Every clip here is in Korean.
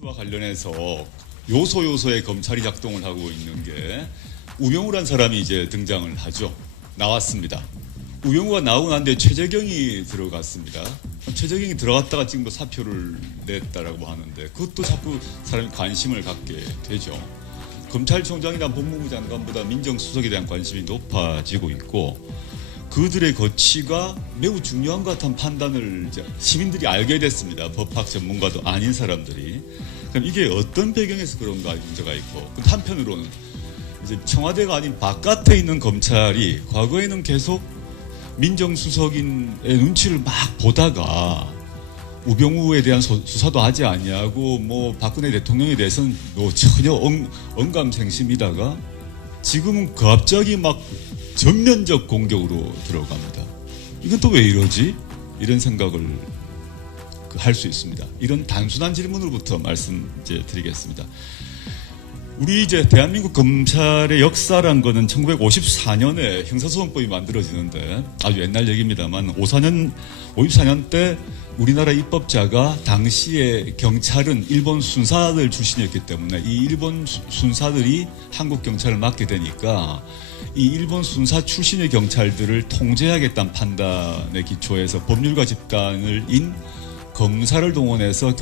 와 관련해서 요소요소의 검찰이 작동을 하고 있는 게 우병우란 사람이 이제 등장을 하죠. 나왔습니다. 우병우가 나오고 난 뒤에 최재경이 들어갔습니다. 최재경이 들어갔다가 지금 뭐 사표를 냈다라고 하는데 그것도 자꾸 사람이 관심을 갖게 되죠. 검찰총장이나 법무부 장관보다 민정수석에 대한 관심이 높아지고 있고 그들의 거취가 매우 중요한 것 같은 판단을 이제 시민들이 알게 됐습니다. 법학 전문가도 아닌 사람들이. 그럼 이게 어떤 배경에서 그런가 문제가 있고 한편으로는 이제 청와대가 아닌 바깥에 있는 검찰이 과거에는 계속 민정수석인의 눈치를 막 보다가 우병우에 대한 수사도 하지 아니하고 뭐 박근혜 대통령에 대해서는 뭐 전혀 언감생심이다가 지금은 갑자기 막 전면적 공격으로 들어갑니다. 이건 또 왜 이러지? 이런 생각을 할 수 있습니다. 이런 단순한 질문으로부터 말씀드리겠습니다. 우리 이제 대한민국 검찰의 역사란 거는 1954년에 형사소송법이 만들어지는데 아주 옛날 얘기입니다만 54년 때 우리나라 입법자가 당시에 경찰은 일본 순사들 출신이었기 때문에 이 일본 순사들이 한국 경찰을 맡게 되니까 이 일본 순사 출신의 경찰들을 통제하겠다는 판단에 기초해서 법률가 집단을 인 검사를 동원해서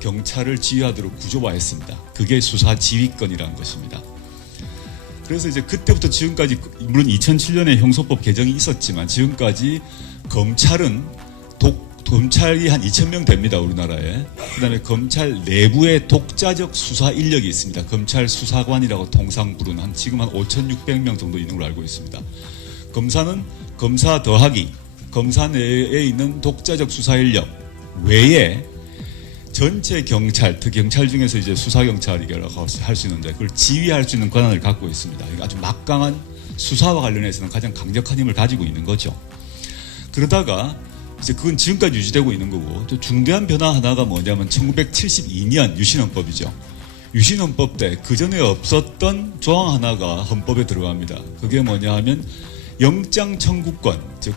경찰을 지휘하도록 구조화했습니다. 그게 수사 지휘권이라는 것입니다. 그래서 이제 그때부터 지금까지 물론 2007년에 형소법 개정이 있었지만 지금까지 검찰이 한 2,000명 됩니다. 우리나라에. 그다음에 검찰 내부에 독자적 수사 인력이 있습니다. 검찰 수사관이라고 통상 부르는 지금 한 5,600명 정도 있는 걸로 알고 있습니다. 검사는 검사 더하기 검사 내에 있는 독자적 수사 인력 외에 전체 경찰, 특경찰 중에서 이제 수사경찰이라고 할 수 있는데 그걸 지휘할 수 있는 권한을 갖고 있습니다. 아주 막강한 수사와 관련해서는 가장 강력한 힘을 가지고 있는 거죠. 그러다가 이제 그건 지금까지 유지되고 있는 거고 또 중대한 변화 하나가 뭐냐면 1972년 유신헌법이죠. 유신헌법 때 그전에 없었던 조항 하나가 헌법에 들어갑니다. 그게 뭐냐 하면 영장 청구권, 즉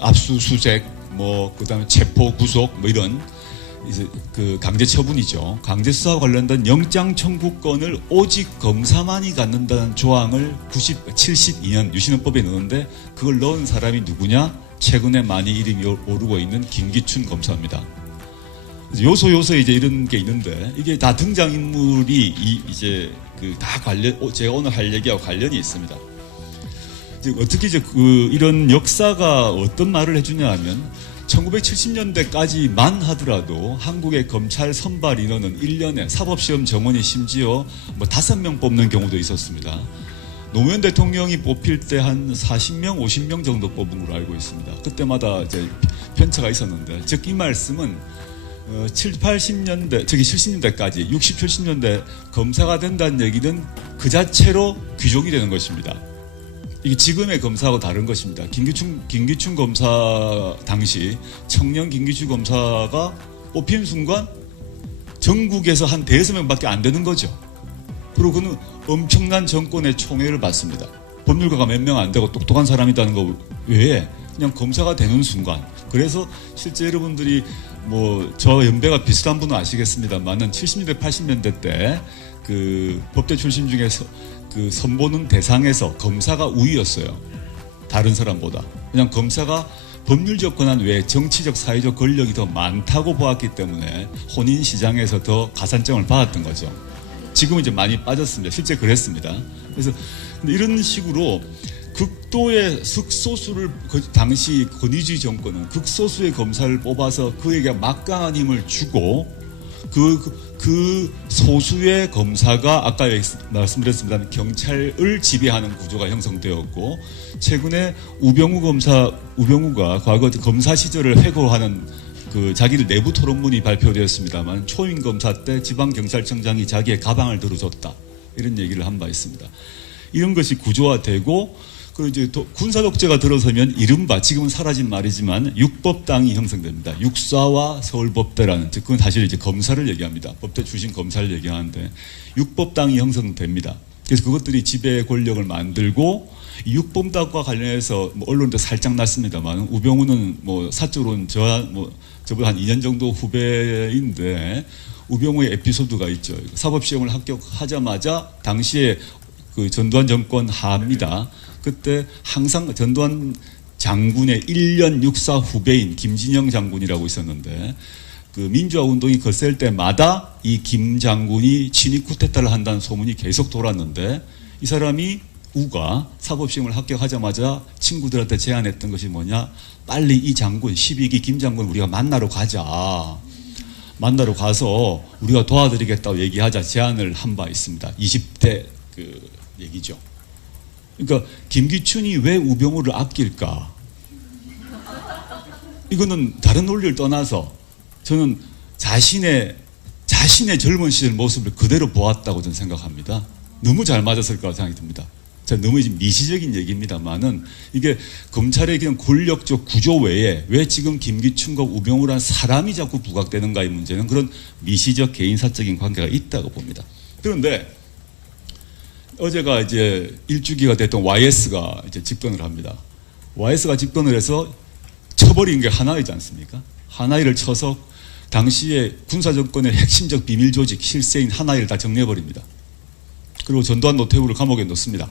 압수수색 그다음에 체포, 구속, 이런, 이제 강제 처분이죠. 강제 수사와 관련된 영장 청구권을 오직 검사만이 갖는다는 조항을 72년 유신헌법에 넣었는데 그걸 넣은 사람이 누구냐? 최근에 많이 이름이 오르고 있는 김기춘 검사입니다. 요소요소에 이제 이런 게 있는데 이게 다 등장인물이 이제 다 제가 오늘 할 얘기하고 관련이 있습니다. 어떻게 이제 이런 역사가 어떤 말을 해주냐 하면 1970년대까지만 하더라도 한국의 검찰 선발 인원은 1년에 사법시험 정원이 심지어 5명 뽑는 경우도 있었습니다. 노무현 대통령이 뽑힐 때 한 40명, 50명 정도 뽑은 걸로 알고 있습니다. 그때마다 이제 편차가 있었는데, 즉 이 말씀은 70년대까지 60, 70년대 검사가 된다는 얘기는 그 자체로 귀족이 되는 것입니다. 이게 지금의 검사하고 다른 것입니다. 김기춘 검사 당시 청년 김기춘 검사가 뽑힌 순간 전국에서 한 5명밖에 안 되는 거죠. 그리고 그는 엄청난 정권의 총애를 받습니다. 법률가가 몇 명 안 되고 똑똑한 사람이라는 거 외에 그냥 검사가 되는 순간. 그래서 실제 여러분들이 저 연배가 비슷한 분은 아시겠습니다만은 70년대, 80년대 때 법대 출신 중에서 선보는 대상에서 검사가 우위였어요. 다른 사람보다. 그냥 검사가 법률적 권한 외에 정치적, 사회적 권력이 더 많다고 보았기 때문에 혼인 시장에서 더 가산점을 받았던 거죠. 지금은 이제 많이 빠졌습니다. 실제 그랬습니다. 그래서 이런 식으로 극도의 극소수를 당시 권위주의 정권은 극소수의 검사를 뽑아서 그에게 막강한 힘을 주고 그 소수의 검사가 아까 말씀드렸습니다. 경찰을 지배하는 구조가 형성되었고 최근에 우병우가 과거 검사 시절을 회고하는 자기들 내부 토론문이 발표되었습니다만 초임 검사 때 지방경찰청장이 자기의 가방을 들어줬다. 이런 얘기를 한 바 있습니다. 이런 것이 구조화되고 그리고 이제 군사 독재가 들어서면 이른바 지금은 사라진 말이지만 육법당이 형성됩니다. 육사와 서울법대라는 그건 사실 이제 검사를 얘기합니다. 법대 출신 검사를 얘기하는데 육법당이 형성됩니다. 그래서 그것들이 지배 권력을 만들고 이 육범단과 관련해서 뭐 언론도 살짝 났습니다만 우병우는 뭐 사적으로는 저보다 한 2년 정도 후배인데 우병우의 에피소드가 있죠. 사법시험을 합격하자마자 당시에 그 전두환 정권 하입니다. 그때 항상 전두환 장군의 1년 육사 후배인 김진영 장군이라고 있었는데 그 민주화 운동이 거셀 때마다 이 김 장군이 친위 쿠데타를 한다는 소문이 계속 돌았는데 이 사람이 우가 사법시험을 합격하자마자 친구들한테 제안했던 것이 뭐냐, 빨리 이 장군 12기 김 장군 우리가 만나러 가자. 만나러 가서 우리가 도와드리겠다고 얘기하자 제안을 한 바 있습니다. 20대 그 얘기죠. 그러니까 김기춘이 왜 우병우를 아낄까? 이거는 다른 논리를 떠나서 저는 자신의 젊은 시절 모습을 그대로 보았다고 저는 생각합니다. 너무 잘 맞았을 거라고 생각이 듭니다. 너무 미시적인 얘기입니다만은 이게 검찰의 그냥 권력적 구조 외에 왜 지금 김기춘과 우병우라는 사람이 자꾸 부각되는가의 문제는 그런 미시적 개인사적인 관계가 있다고 봅니다. 그런데 어제가 이제 일주기가 됐던 YS가 이제 집권을 합니다. YS가 집권을 해서 쳐버린 게 하나이지 않습니까? 하나이를 쳐서 당시에 군사정권의 핵심적 비밀 조직 실세인 하나이를 다 정리해버립니다. 그리고 전두환 노태우를 감옥에 넣습니다.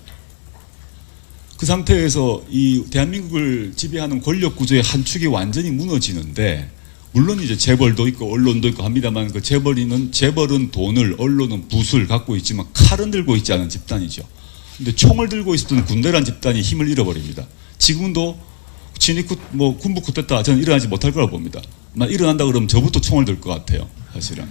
그 상태에서 이 대한민국을 지배하는 권력 구조의 한 축이 완전히 무너지는데, 물론 이제 재벌도 있고 언론도 있고 합니다만 그 재벌은 돈을, 언론은 붓을 갖고 있지만 칼은 들고 있지 않은 집단이죠. 근데 총을 들고 있었던 군대란 집단이 힘을 잃어버립니다. 지금도 군부 쿠데타 저는 일어나지 못할 거라고 봅니다. 일어난다 그러면 저부터 총을 들 것 같아요. 사실은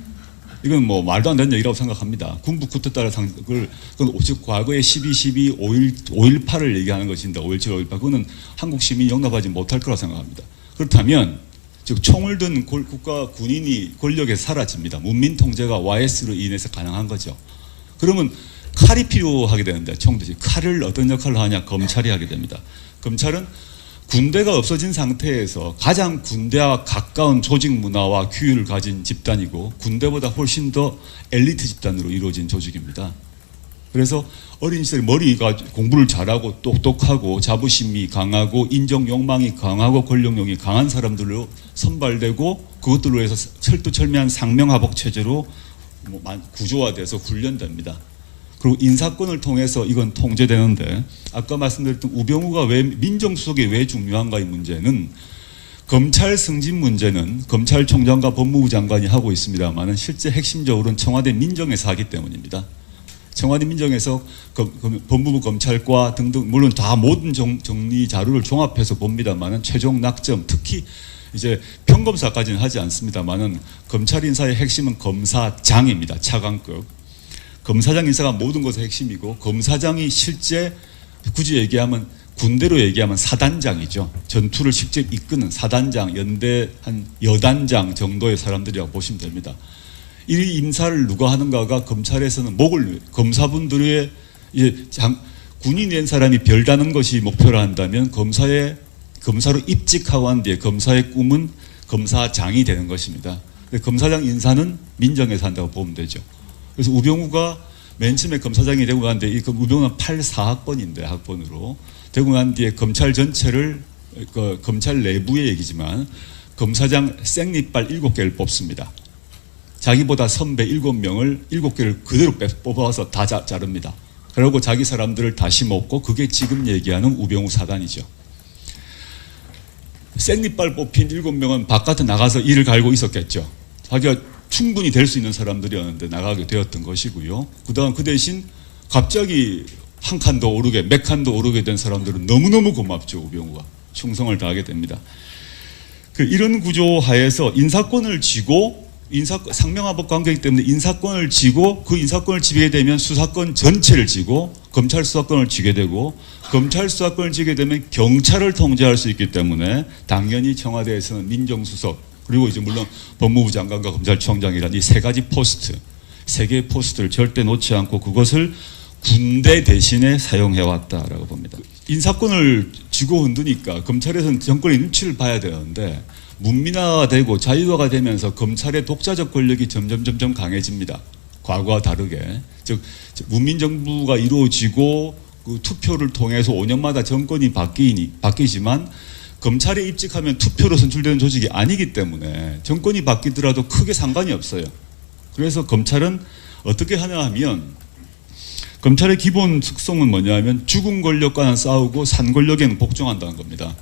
이건 뭐 말도 안 되는 얘기라고 생각합니다. 군부 쿠데타를 즉 과거에 12.12, 5.18을 얘기하는 것인데 5.17, 5.18 그거는 한국 시민이 용납하지 못할 거라고 생각합니다. 그렇다면 즉 총을 든 국가 군인이 권력에 사라집니다. 문민 통제가 YS로 인해서 가능한 거죠. 그러면 칼이 필요하게 되는데 총대지 칼을 어떤 역할을 하냐, 검찰이 하게 됩니다. 검찰은 군대가 없어진 상태에서 가장 군대와 가까운 조직 문화와 규율을 가진 집단이고 군대보다 훨씬 더 엘리트 집단으로 이루어진 조직입니다. 그래서 어린 시절에 머리가 공부를 잘하고 똑똑하고 자부심이 강하고 인정 욕망이 강하고 권력욕이 강한 사람들로 선발되고 그것들로 해서 철두철미한 상명하복 체제로 구조화돼서 훈련됩니다. 그리고 인사권을 통해서 이건 통제되는데, 아까 말씀드렸던 우병우가 왜 민정수석이 왜 중요한가의 문제는, 검찰 승진 문제는 검찰총장과 법무부 장관이 하고 있습니다만은 실제 핵심적으로는 청와대 민정에서 하기 때문입니다. 청와대 민정에서 법무부 검찰과 등등 물론 다 모든 정리 자료를 종합해서 봅니다만은 최종 낙점, 특히 이제 평검사까지는 하지 않습니다만은 검찰 인사의 핵심은 검사장입니다. 차관급. 검사장 인사가 모든 것의 핵심이고, 검사장이 실제 굳이 얘기하면 군대로 얘기하면 사단장이죠. 전투를 직접 이끄는 사단장, 연대 한 여단장 정도의 사람들이라고 보시면 됩니다. 이 인사를 누가 하는가가 검찰에서는 검사분들의 군이 낸 사람이 별다는 것이 목표로 한다면 검사로 입직하고 한 뒤에 검사의 꿈은 검사장이 되는 것입니다. 검사장 인사는 민정에서 한다고 보면 되죠. 그래서 우병우가 맨 처음에 검사장이 되고 난 뒤에 우병우는 84학번인데 학번으로 되고 난 뒤에 검찰 전체를 검찰 내부의 얘기지만 검사장 생리빨 7개를 뽑습니다. 자기보다 선배 7명을 7개를 그대로 뽑아서 다 자릅니다. 그리고 자기 사람들을 다시 먹고 그게 지금 얘기하는 우병우 사단이죠. 생리빨 뽑힌 7명은 바깥에 나가서 일을 갈고 있었겠죠. 자기가 충분히 될 수 있는 사람들이었는데 나가게 되었던 것이고요. 그 대신 갑자기 한 칸도 오르게 몇 칸도 오르게 된 사람들은 너무너무 고맙죠. 우병우가 충성을 다하게 됩니다. 이런 구조 하에서 인사권을 쥐고 상명하복 관계이기 때문에 인사권을 쥐고 그 인사권을 쥐게 되면 수사권 전체를 쥐고 검찰 수사권을 쥐게 되고 검찰 수사권을 쥐게 되면 경찰을 통제할 수 있기 때문에 당연히 청와대에서는 민정수석 그리고 이제 물론 법무부 장관과 검찰총장이라는 이 세 가지 포스트, 세 개의 포스트를 절대 놓지 않고 그것을 군대 대신에 사용해왔다라고 봅니다. 인사권을 쥐고 흔드니까 검찰에서는 정권의 눈치를 봐야 되는데 문민화되고 자유화가 되면서 검찰의 독자적 권력이 점점 강해집니다. 과거와 다르게. 즉 문민정부가 이루어지고 그 투표를 통해서 5년마다 정권이 바뀌지만 검찰에 입직하면 투표로 선출되는 조직이 아니기 때문에 정권이 바뀌더라도 크게 상관이 없어요. 그래서 검찰은 어떻게 하냐 하면 검찰의 기본 특성은 뭐냐 하면 죽은 권력과는 싸우고 산 권력에는 복종한다는 겁니다.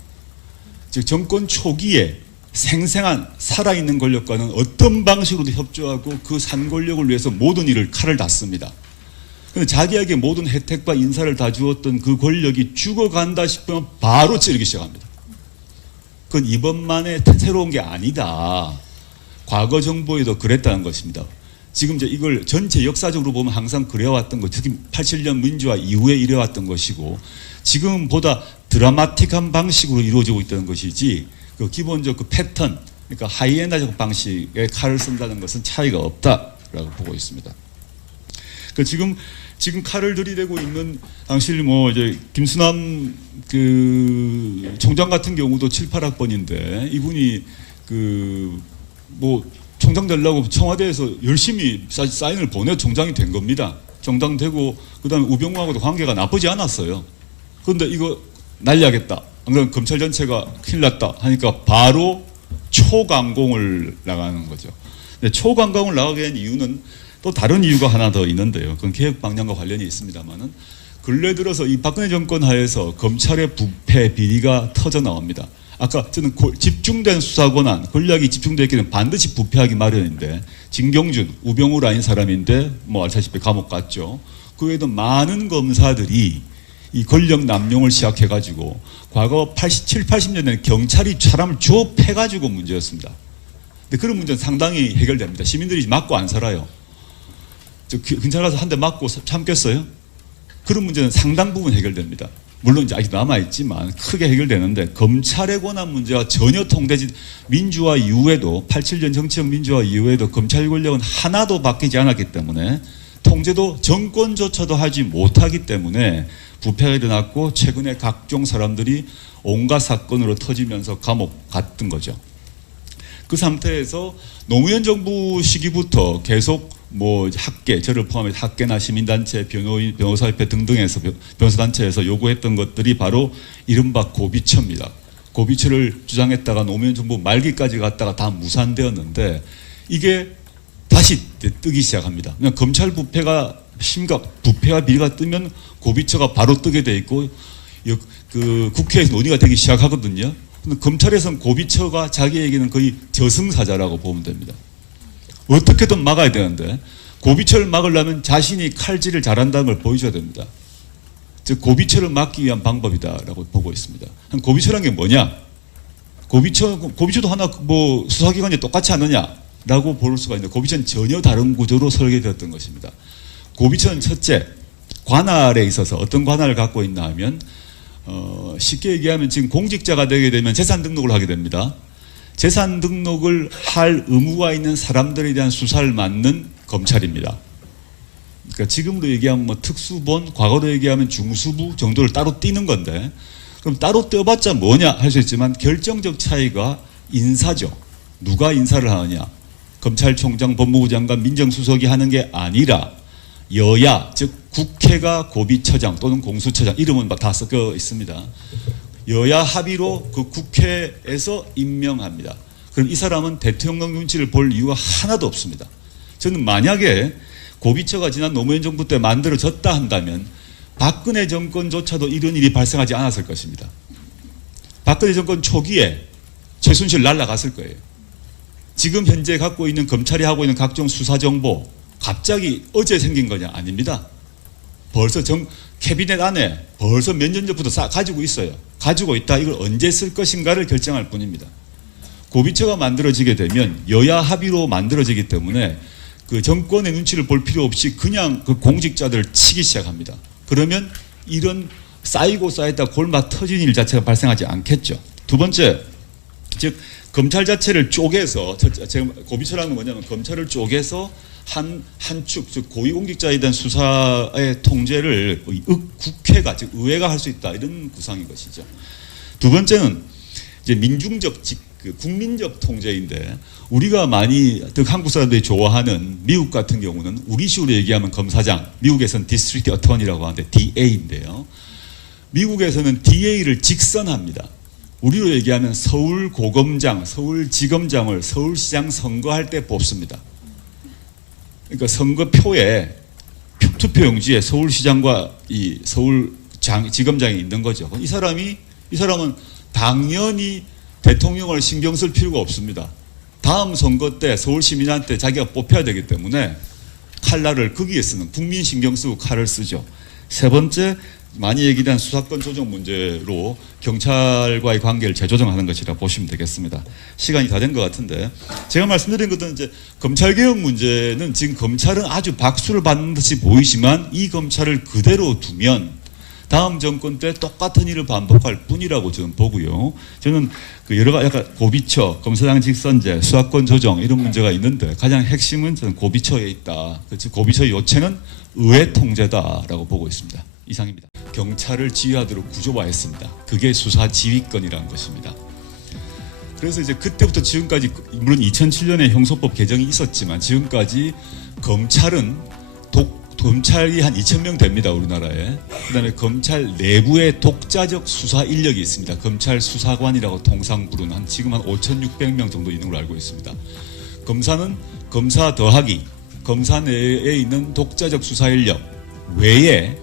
즉 정권 초기에 생생한 살아있는 권력과는 어떤 방식으로도 협조하고 그 산 권력을 위해서 모든 일을 칼을 닫습니다. 근데 자기에게 모든 혜택과 인사를 다 주었던 그 권력이 죽어간다 싶으면 바로 찌르기 시작합니다. 그건 이번만에 새로운 게 아니다. 과거 정부에도 그랬다는 것입니다. 지금 이제 이걸 전체 역사적으로 보면 항상 그래왔던 것, 특히 87년 민주화 이후에 이래왔던 것이고 지금보다 드라마틱한 방식으로 이루어지고 있다는 것이지 그 기본적 그 패턴, 그러니까 하이에나적 방식의 칼을 쓴다는 것은 차이가 없다라고 보고 있습니다. 그 지금 칼을 들이대고 있는 당시 뭐 이제 김수남 그 총장 같은 경우도 7, 8학번인데 이분이 그 뭐 총장 되려고 청와대에서 열심히 사인을 보내 총장이 된 겁니다. 총장 되고 그다음에 우병우하고도 관계가 나쁘지 않았어요. 그런데 이거 날려야겠다. 안 그러면 검찰 전체가 큰일 났다 하니까 바로 초강공을 나가는 거죠. 근데 초강공을 나가게 된 이유는 또 다른 이유가 하나 더 있는데요. 그건 개혁 방향과 관련이 있습니다만은 근래 들어서 이 박근혜 정권 하에서 검찰의 부패 비리가 터져 나옵니다. 아까 저는 집중된 수사 권한, 권력이 집중되어 있기는 반드시 부패하기 마련인데 진경준, 우병우 라인 사람인데 뭐 알다시피 감옥 갔죠. 그 외에도 많은 검사들이 이 권력 남용을 시작해가지고 과거 87, 80년대는 경찰이 사람을 조업해가지고 문제였습니다. 근데 그런 문제는 상당히 해결됩니다. 시민들이 맞고 안 살아요. 경찰 가서 한 대 맞고 참겠어요? 그런 문제는 상당 부분 해결됩니다. 물론 이제 아직 남아있지만 크게 해결되는데 검찰의 권한 문제와 전혀 통되지 민주화 이후에도 87년 정치적 민주화 이후에도 검찰 권력은 하나도 바뀌지 않았기 때문에 통제도 정권조차도 하지 못하기 때문에 부패가 일어났고 최근에 각종 사람들이 온갖 사건으로 터지면서 감옥 갔던 거죠. 그 상태에서 노무현 정부 시기부터 계속 뭐 학계, 저를 포함해 학계나 시민단체, 변호인, 변호사협회 등등에서 변호사단체에서 요구했던 것들이 바로 이른바 고비처입니다. 고비처를 주장했다가 노무현 정부 말기까지 갔다가 다 무산되었는데 이게 다시 뜨기 시작합니다. 그냥 검찰 부패가 부패와 비리가 뜨면 고비처가 바로 뜨게 돼 있고 그 국회에서 논의가 되기 시작하거든요. 근데 검찰에서는 고비처가 자기에게는 거의 저승사자라고 보면 됩니다. 어떻게든 막아야 되는데 고비처를 막으려면 자신이 칼질을 잘한다는 걸 보여줘야 됩니다. 즉 고비처를 막기 위한 방법이다라고 보고 있습니다. 고비처란 게 뭐냐? 고비처도 하나 뭐 수사기관이 똑같지 않느냐라고 볼 수가 있는데 고비처는 전혀 다른 구조로 설계되었던 것입니다. 고비처는 첫째, 관할에 있어서 어떤 관할을 갖고 있나 하면 쉽게 얘기하면 지금 공직자가 되게 되면 재산 등록을 하게 됩니다. 재산 등록을 할 의무가 있는 사람들에 대한 수사를 맡는 검찰입니다. 그러니까 지금으로 얘기하면 뭐 특수본, 과거로 얘기하면 중수부 정도를 따로 띄는 건데 그럼 따로 떼어봤자 뭐냐 할 수 있지만 결정적 차이가 인사죠. 누가 인사를 하느냐. 검찰총장, 법무부 장관, 민정수석이 하는 게 아니라 여야, 즉 국회가 고비처장 또는 공수처장 이름은 다 섞여 있습니다. 여야 합의로 그 국회에서 임명합니다. 그럼 이 사람은 대통령 눈치를 볼 이유가 하나도 없습니다. 저는 만약에 고비처가 지난 노무현 정부 때 만들어졌다 한다면 박근혜 정권조차도 이런 일이 발생하지 않았을 것입니다. 박근혜 정권 초기에 최순실 날아갔을 거예요. 지금 현재 갖고 있는 검찰이 하고 있는 각종 수사 정보 갑자기 어제 생긴 거냐? 아닙니다. 벌써 캐비넷 안에 벌써 몇 년 전부터 가지고 있어요. 가지고 있다. 이걸 언제 쓸 것인가를 결정할 뿐입니다. 고비처가 만들어지게 되면 여야 합의로 만들어지기 때문에 그 정권의 눈치를 볼 필요 없이 그냥 그 공직자들을 치기 시작합니다. 그러면 이런 쌓이고 쌓였다 골마 터진 일 자체가 발생하지 않겠죠. 두 번째, 즉 검찰 자체를 쪼개서 제가 고비처라는 건 뭐냐면 검찰을 쪼개서 한 축, 즉 고위공직자에 대한 수사의 통제를 국회가, 즉 의회가 할 수 있다 이런 구상인 것이죠. 두 번째는 이제 민중적 그 국민적 통제인데 우리가 많이 한국 사람들이 좋아하는 미국 같은 경우는 우리식으로 얘기하면 검사장, 미국에서는 디스트릭트 어터니라고 하는데 DA인데요. 미국에서는 DA를 직선합니다. 우리로 얘기하면 서울고검장, 서울지검장을 서울시장 선거할 때 뽑습니다. 그러니까 선거표에 투표용지에 서울시장과 이 서울지검장이 있는 거죠. 이 사람은 당연히 대통령을 신경 쓸 필요가 없습니다. 다음 선거 때 서울 시민한테 자기가 뽑혀야 되기 때문에 칼날을 거기에 쓰는, 국민 신경 쓰고 칼을 쓰죠. 세 번째, 많이 얘기된 수사권 조정 문제로 경찰과의 관계를 재조정하는 것이라 보시면 되겠습니다. 시간이 다 된 것 같은데 제가 말씀드린 것은 이제 검찰개혁 문제는 지금 검찰은 아주 박수를 받는 듯이 보이지만 이 검찰을 그대로 두면 다음 정권 때 똑같은 일을 반복할 뿐이라고 저는 보고요. 저는 그 여러 가지 약간 고비처, 검사장 직선제, 수사권 조정 이런 문제가 있는데 가장 핵심은 저는 고비처에 있다. 즉 고비처의 요체는 의회 통제다라고 보고 있습니다. 이상입니다. 경찰을 지휘하도록 구조화했습니다. 그게 수사 지휘권이라는 것입니다. 그래서 이제 그때부터 지금까지 물론 2007년에 형소법 개정이 있었지만 지금까지 검찰이 한 2,000명 됩니다. 우리나라에. 그다음에 검찰 내부에 독자적 수사 인력이 있습니다. 검찰 수사관이라고 통상 부르는 지금 한 5,600명 정도 있는 걸로 알고 있습니다. 검사는 검사 더하기 검사 내에 있는 독자적 수사 인력 외에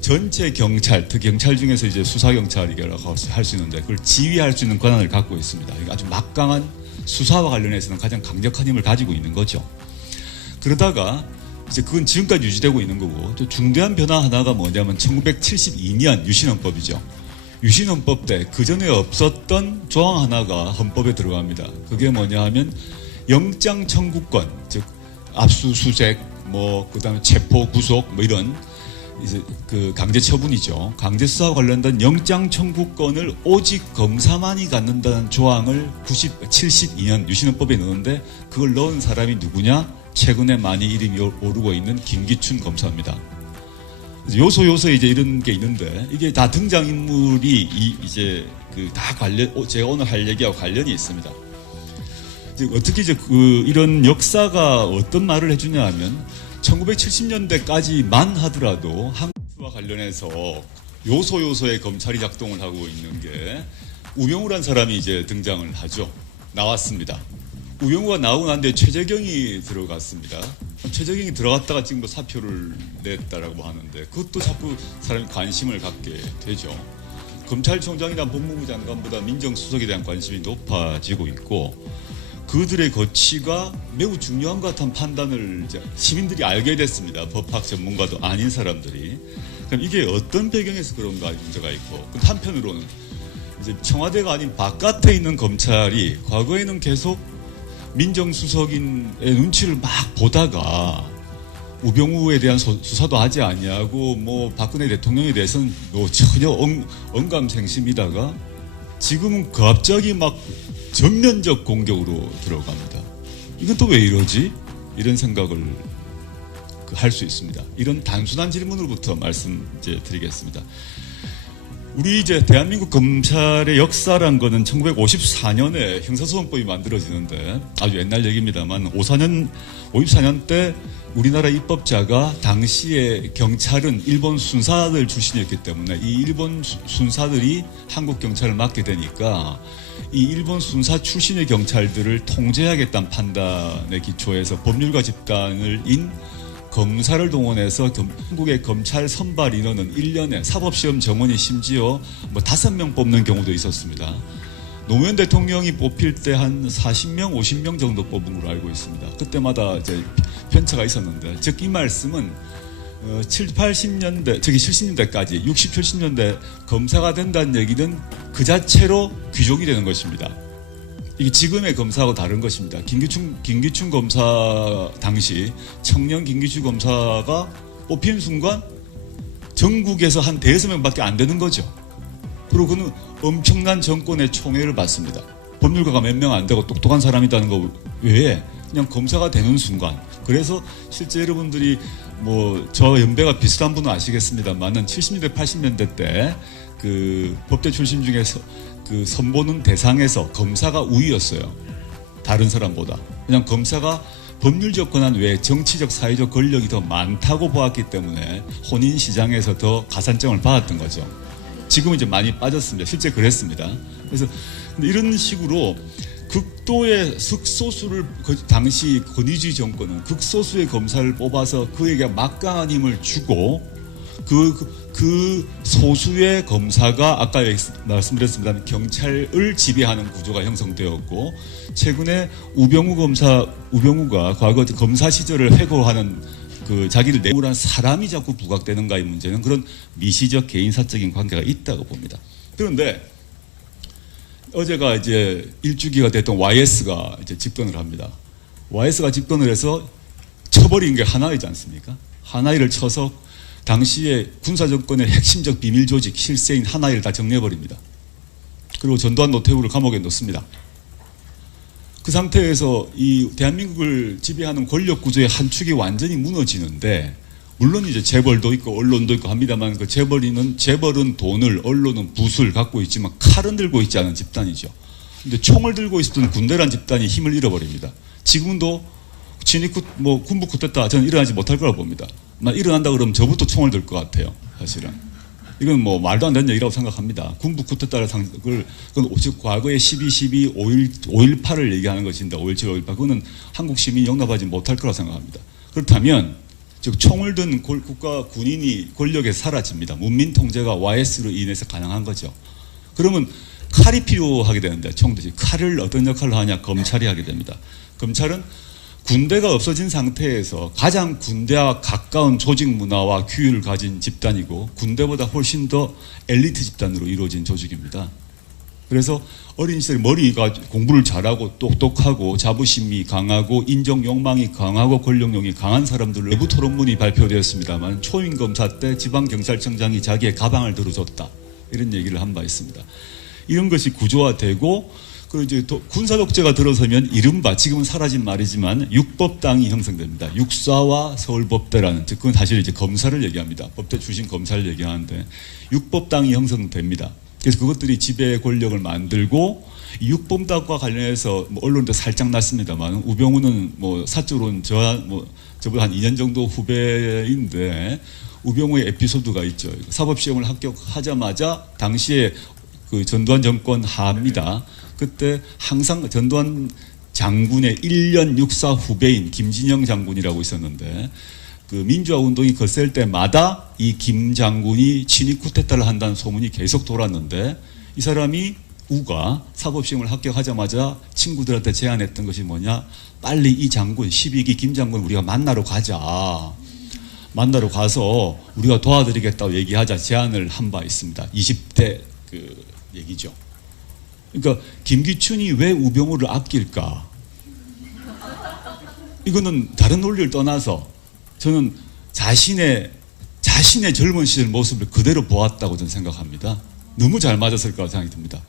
전체 경찰, 특히 경찰 중에서 이제 수사경찰이라고 할 수 있는데 그걸 지휘할 수 있는 권한을 갖고 있습니다. 아주 막강한 수사와 관련해서는 가장 강력한 힘을 가지고 있는 거죠. 그러다가 이제 그건 지금까지 유지되고 있는 거고 또 중대한 변화 하나가 뭐냐면 1972년 유신헌법이죠. 유신헌법 때 그전에 없었던 조항 하나가 헌법에 들어갑니다. 그게 뭐냐 하면 영장 청구권, 즉 압수수색, 그다음에 체포, 구속 이런 이제 그 강제 처분이죠. 강제 수사와 관련된 영장 청구권을 오직 검사만이 갖는다는 조항을 72년 유신헌법에 넣었는데 그걸 넣은 사람이 누구냐? 최근에 많이 이름이 오르고 있는 김기춘 검사입니다. 요소요소에 이제 이런 게 있는데 이게 다 등장인물이 이제 그 다 제가 오늘 할 얘기하고 관련이 있습니다. 이제 어떻게 이제 이런 역사가 어떤 말을 해주냐 하면 1970년대까지만 하더라도 한국과 관련해서 요소요소에 검찰이 작동을 하고 있는 게 우병우란 사람이 이제 등장을 하죠. 나왔습니다. 우병우가 나오고 난 뒤에 최재경이 들어갔습니다. 최재경이 들어갔다가 지금 사표를 냈다라고 하는데 그것도 자꾸 사람이 관심을 갖게 되죠. 검찰총장이나 법무부 장관보다 민정수석에 대한 관심이 높아지고 있고 그들의 거취가 매우 중요한 것 같은 판단을 이제 시민들이 알게 됐습니다. 법학 전문가도 아닌 사람들이. 그럼 이게 어떤 배경에서 그런가 문제가 있고 한편으로는 이제 청와대가 아닌 바깥에 있는 검찰이 과거에는 계속 민정수석인의 눈치를 막 보다가 우병우에 대한 수사도 하지 않냐고 박근혜 대통령에 대해서는 전혀 언감생심이다가 지금은 갑자기 막 전면적 공격으로 들어갑니다. 이건 또 왜 이러지? 이런 생각을 할 수 있습니다. 이런 단순한 질문으로부터 말씀드리겠습니다. 우리 이제 대한민국 검찰의 역사란 거는 1954년에 형사소송법이 만들어지는데 아주 옛날 얘기입니다만 54년 때 우리나라 입법자가 당시에 경찰은 일본 순사들 출신이었기 때문에 이 일본 순사들이 한국 경찰을 맡게 되니까 이 일본 순사 출신의 경찰들을 통제하겠다는 판단에 기초해서 법률가 집단을 검사를 동원해서 한국의 검찰 선발 인원은 1년에 사법시험 정원이 심지어 5명 뽑는 경우도 있었습니다. 노무현 대통령이 뽑힐 때 한 40명, 50명 정도 뽑은 걸로 알고 있습니다. 그때마다 이제 편차가 있었는데, 즉 이 말씀은 70년대까지 60, 70년대 검사가 된다는 얘기는 그 자체로 귀족이 되는 것입니다. 이게 지금의 검사하고 다른 것입니다. 김기춘 검사 당시 청년 김기춘 검사가 뽑힌 순간 전국에서 한 5명밖에 안 되는 거죠. 그리고 그는 엄청난 정권의 총애를 받습니다. 법률가가 몇 명 안 되고 똑똑한 사람이라는 거 외에 그냥 검사가 되는 순간. 그래서 실제 여러분들이 저 연배가 비슷한 분은 아시겠습니다만은 70년대, 80년대 때 그 법대 출신 중에서 그 선보는 대상에서 검사가 우위였어요. 다른 사람보다. 그냥 검사가 법률적 권한 외에 정치적 사회적 권력이 더 많다고 보았기 때문에 혼인 시장에서 더 가산점을 받았던 거죠. 지금은 이제 많이 빠졌습니다. 실제 그랬습니다. 그래서 근데 이런 식으로 극도의 극소수를 당시 권위주의 정권은 극소수의 검사를 뽑아서 그에게 막강한 힘을 주고 그 소수의 검사가 아까 말씀드렸습니다. 경찰을 지배하는 구조가 형성되었고 최근에 우병우가 과거 검사 시절을 회고하는 그 자기를 내무한 사람이 자꾸 부각되는가의 문제는 그런 미시적 개인사적인 관계가 있다고 봅니다. 그런데 어제가 이제 일주기가 됐던 YS가 이제 집권을 합니다. YS가 집권을 해서 쳐버린 게 하나이지 않습니까? 하나이를 쳐서 당시에 군사정권의 핵심적 비밀 조직 실세인 하나이를 다 정리해버립니다. 그리고 전두환 노태우를 감옥에 넣습니다. 그 상태에서 이 대한민국을 지배하는 권력 구조의 한 축이 완전히 무너지는데 물론 이제 재벌도 있고 언론도 있고 합니다만 그 재벌은 돈을, 언론은 붓을 갖고 있지만 칼은 들고 있지 않은 집단이죠. 근데 총을 들고 있었던 군대란 집단이 힘을 잃어버립니다. 지금도 군부 쿠데타 저는 일어나지 못할 거라고 봅니다. 일어난다 그러면 저부터 총을 들 것 같아요. 사실은 이건 뭐 말도 안 되는 얘기라고 생각합니다. 군부 쿠데타를 즉 과거의 12.12, 5.18을 얘기하는 것인데 5.17, 5.18 그거는 한국 시민이 용납하지 못할 거라고 생각합니다. 그렇다면 즉 총을 든 국가 군인이 권력에 사라집니다. 문민 통제가 YS로 인해서 가능한 거죠. 그러면 칼이 필요하게 되는데 총 대신 칼을 어떤 역할을 하냐 검찰이 하게 됩니다. 검찰은 군대가 없어진 상태에서 가장 군대와 가까운 조직 문화와 규율을 가진 집단이고 군대보다 훨씬 더 엘리트 집단으로 이루어진 조직입니다. 그래서 어린 시절에 머리가 공부를 잘하고 똑똑하고 자부심이 강하고 인정 욕망이 강하고 권력욕이 강한 사람들 내부 토론문이 발표되었습니다만 초임 검사 때 지방경찰청장이 자기의 가방을 들어줬다 이런 얘기를 한 바 있습니다. 이런 것이 구조화되고 그 이제 군사 독재가 들어서면 이른바 지금은 사라진 말이지만 육법당이 형성됩니다. 육사와 서울법대라는 즉 그건 사실 이제 검사를 얘기합니다. 법대 출신 검사를 얘기하는데 육법당이 형성됩니다. 그래서 그것들이 지배 권력을 만들고 육법당과 관련해서 뭐 언론도 살짝 났습니다만 우병우는 뭐 사적으로는 저보다 한 2년 정도 후배인데 우병우의 에피소드가 있죠. 사법시험을 합격하자마자 당시에 그 전두환 정권 하입니다. 그때 항상 전두환 장군의 1년 육사 후배인 김진영 장군이라고 있었는데 그 민주화 운동이 거셀 때마다 이 김 장군이 친위 쿠데타를 한다는 소문이 계속 돌았는데 이 사람이 우가 사법시험을 합격하자마자 친구들한테 제안했던 것이 뭐냐 빨리 이 장군 12기 김 장군 우리가 만나러 가자. 만나러 가서 우리가 도와드리겠다고 얘기하자 제안을 한 바 있습니다. 20대 그 얘기죠. 그러니까 김기춘이 왜 우병우를 아낄까? 이거는 다른 논리를 떠나서 저는 자신의 젊은 시절 모습을 그대로 보았다고 저는 생각합니다. 너무 잘 맞았을 거라고 생각이 듭니다.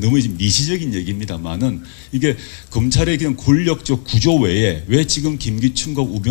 너무 미시적인 얘기입니다만은 이게 검찰의 그냥 권력적 구조 외에 왜 지금 김기춘과 우병우